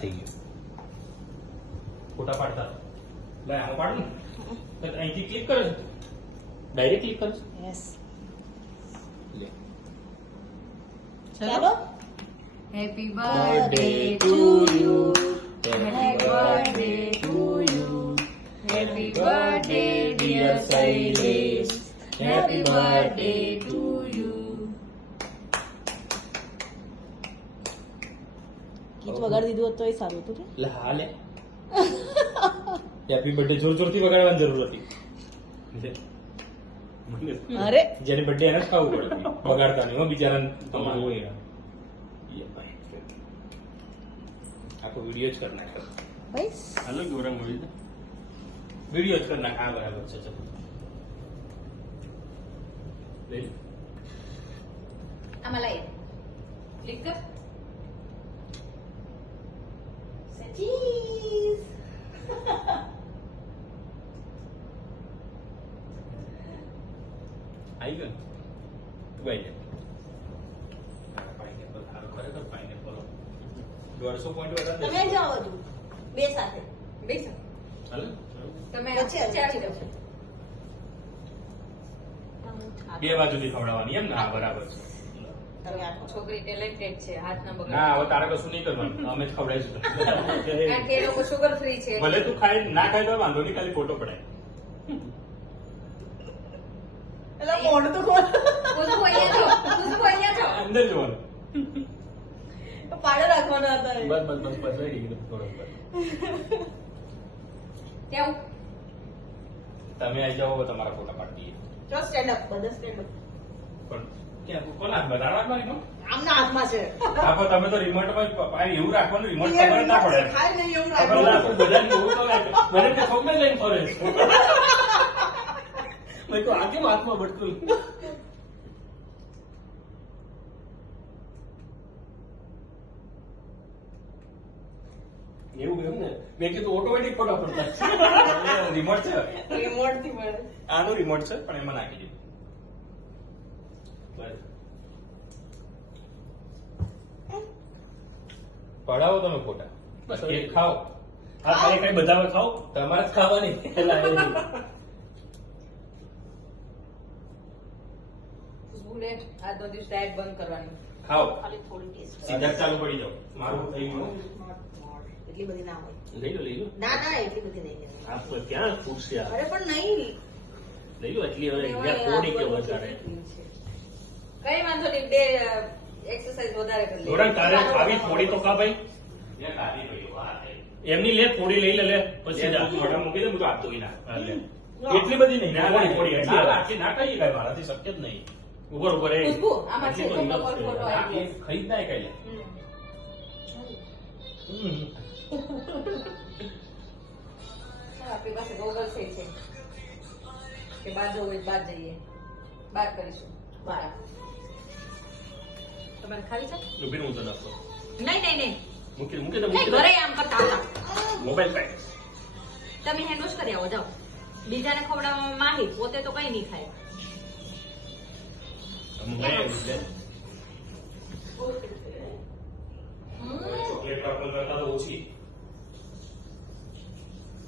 થઈ ગયું. ફોટા પાડતા લે આમાં પાડું ને અહીંથી ક્લિક કરે છે ડાયરેક્ટ ક્લિક કરે છે. યસ લે ચાલો. Happy birthday birthday to you. Happy birthday to you happy birthday dear Shailesh happy birthday to you. ગીત વગાડી દીધું હોત તો એ સારું હતું લે હા લે હેપી બર્થડે જોર જોરથી વગાડવાની જરૂર હતી. અરે જેની બર્થડે એને જ ખાવું પડે વગાડતા નહીં હો બિચારાને તમારું હોય આખો વિડીયો જ કરી નાખ્યો. બસ હાલો ગોરંગ મળી વિડીયો જ કરી નાખ. હા બરાબર છે ચલો લઈ લે. આમાં લાય ક્લિક કર. ચીઝ આવી ગયો તું આવી જા. પાઇનેપલ સારું ખરેખર પાઇનેપલ 150 પોઈન્ટ વધારે તમે જાઓ હજુ બે સાથે બેસો ચાલે તમે વચ્ચે ચાલી દો. બે બાજુથી ખવડાવવાની એમ ને હા બરાબર છે. તમે આપો છોકરી ટેલેન્ટેડ છે હાથ ના બગાડ. ના હવે તારે કશું નહીં કરવાનું અમે જ ખવડાવીશું. કારણ કે એ લોકો સુગર ફ્રી છે. ભલે તું ખાય ના ખાય તો વાંધો નહીં ખાલી ફોટો પડાય. એટલે મોઢું તો ખોલ કુદકુ અહીંયા છો કુદકુ અહીંયા છો. અંદર જોવાનું પાડો રાખવાનો હતો એ. બસ બસ બસ બસ રહી ગયું બરોબર. ત્યાં તમે આવી જાઓ તમારા ફોટા પાડી દઈએ. ચલો સ્ટેન્ડ અપ બધા સ્ટેન્ડ અપ પણ ક્યાં કોના બધા રાખવાની આમના હાથમાં છે હા પણ તમે તો રિમોટમાં એવું રાખવાનું રિમોટ ખબર ના પડે. ખાય નહીં એવું ખબર ના રાખવાનું. પડે બધાને એવું તો લાગે. મને તે ખબર લઈને ફરે છે. મેં તો આ કેમ હાથમાં બટકું એવું એમ ને મેં કીધું ઓટોમેટિક ફોટા પડતા રિમોટ છે રિમોટ થી મળે આનું રિમોટ છે પણ એમાં નાખી દઉં બસ પડાવો તમે ફોટા બસ કેક ખાઓ. હા ખાલી કઈ બધા ખાઓ તમારે જ ખાવાની. ખુશ્બુ લે આજનો દિવસ ડાયટ બંધ કરવાની. ખાઓ ખાલી થોડી ટેસ્ટ સીધા ચાલુ પડી જાઓ. મારું થઈ ગયું એટલી બધી ના હોય લઈ લો લઈ લો. ના ના એટલી બધી નહીં આ તો ક્યાં ફૂટશે આ અરે પણ નહીં લઈ લો એટલી હવે થોડી કે વધારે કઈ વાંધો નહીં બે એક્સરસાઇઝ વધારે કરી લે. જોડણ તારે આવી થોડી તો ખા ભાઈ એમની લે થોડી લઈ લે પછી મોઢા મૂકી દે હું તો આપતો ના લે એટલી બધી નહીં થોડી થોડી એટલી આખી ના ખાઈ કાંઈ મારાથી શક્ય જ નહીં. ઉપર ઉપર એ ખુશ્બુ આમાં છે એટલી તો તો enough ફોટો છે. આવી આ ખાઈ જ ના કઈ લે આપણી પાસે ગોગલ છે કે બાર જવું હોય બાર જઈએ બાર કરીશું. બાર તમારે ખાવી છે? રૂપિન હું તો નાખતો નહીં નહીં નહીં મૂકી મૂકી દે નહીં, મૂકી ઘરે દે આમ કરતા હતા. મોબાઈલ પેક તમે હેન્ડ વોશ કરી આવો જાઓ. બીજાને ખવડાવવામાં માહિર પોતે તો કઈ નહીં ખાય. ચોકલેટ પર્પલ કરતા તો ઓછી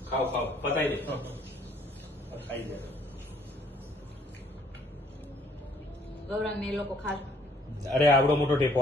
ખાઓ ખાઓ પતાઈ દે ખાઈ જાય. ગૌરાંગ ને એ લોકો ખાસ અરે આવડો મોટો ટેપો